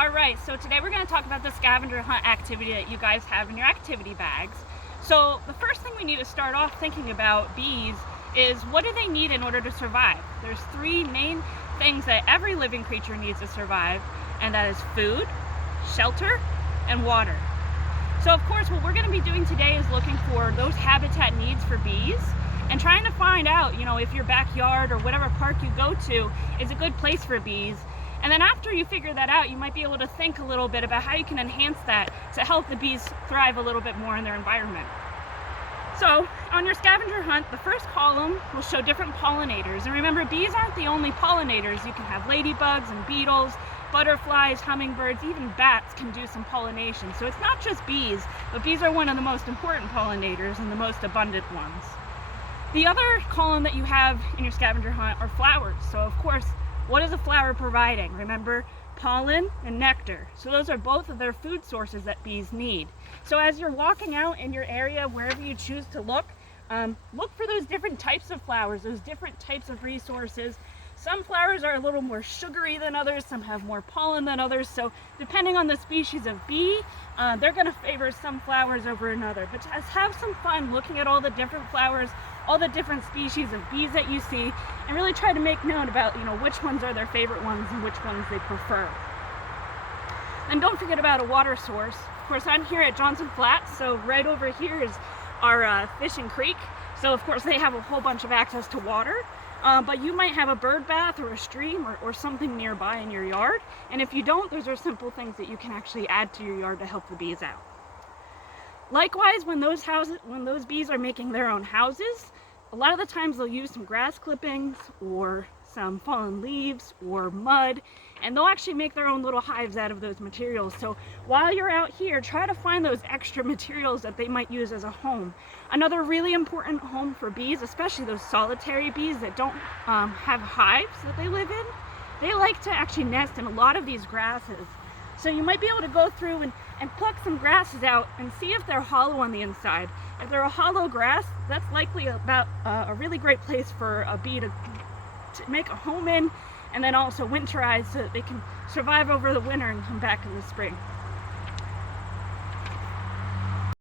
Alright, so today we're going to talk about the scavenger hunt activity that you guys have in your activity bags. So the first thing we need to start off thinking about bees is what do they need in order to survive? There's three main things that every living creature needs to survive, and that is food, shelter, and water. So of course what we're going to be doing today is looking for those habitat needs for bees and trying to find out, if your backyard or whatever park you go to is a good place for bees. And then after you figure that out, you might be able to think a little bit about how you can enhance that to help the bees thrive a little bit more in their environment. So on your scavenger hunt, the first column will show different pollinators. And remember, bees aren't the only pollinators. You can have ladybugs and beetles, butterflies, hummingbirds, even bats can do some pollination. So it's not just bees, but bees are one of the most important pollinators and the most abundant ones. The other column that you have in your scavenger hunt are flowers. So of course, what is a flower providing? Remember, pollen and nectar. So those are both of their food sources that bees need. So as you're walking out in your area, wherever you choose to look for those different types of flowers, those different types of resources. Some flowers are a little more sugary than others, some have more pollen than others, so depending on the species of bee, they're going to favor some flowers over another. But just have some fun looking at all the different flowers, all the different species of bees that you see, and really try to make note about which ones are their favorite ones and which ones they prefer. And don't forget about a water source. Of course, I'm here at Johnson Flats, so right over here is our fishing creek. So of course they have a whole bunch of access to water. But you might have a bird bath or a stream or something nearby in your yard. And if you don't, those are simple things that you can actually add to your yard to help the bees out. Likewise, when those bees are making their own houses, a lot of the times they'll use some grass clippings or some fallen leaves or mud, and they'll actually make their own little hives out of those materials. So while you're out here, try to find those extra materials that they might use as a home. Another really important home for bees, especially those solitary bees that don't have hives that they live in, they like to actually nest in a lot of these grasses. So you might be able to go through and pluck some grasses out and see if they're hollow on the inside. If they're a hollow grass, that's likely about a really great place for a bee to make a home in, and then also winterize so that they can survive over the winter and come back in the spring.